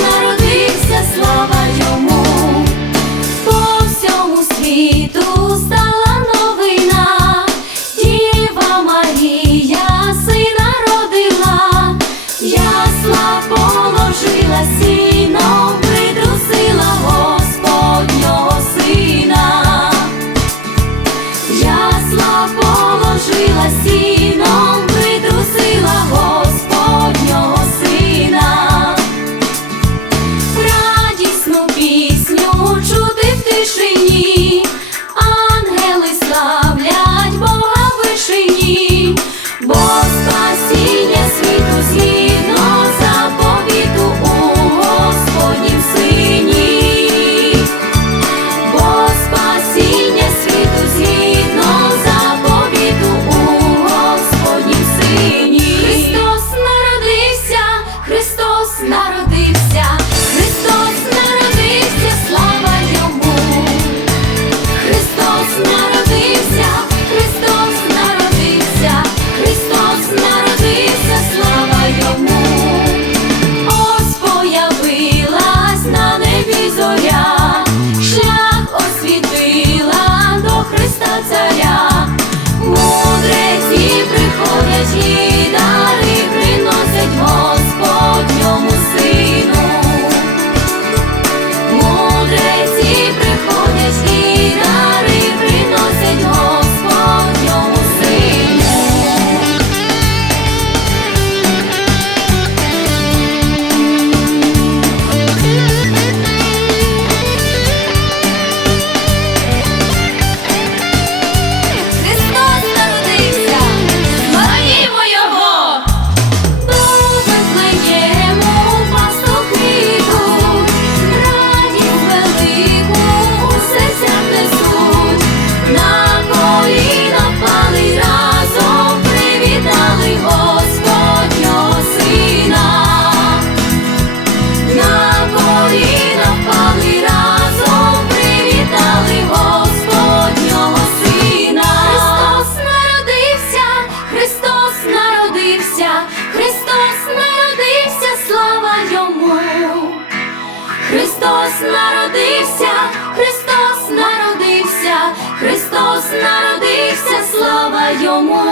народився, слава йому, по всьому світу стала новина, Діва Марія, сина родила, ясла положила, сіном притрусила Господнього сина, ясла положила сіном Христос народився, Христос народився, Христос народився, слава йому.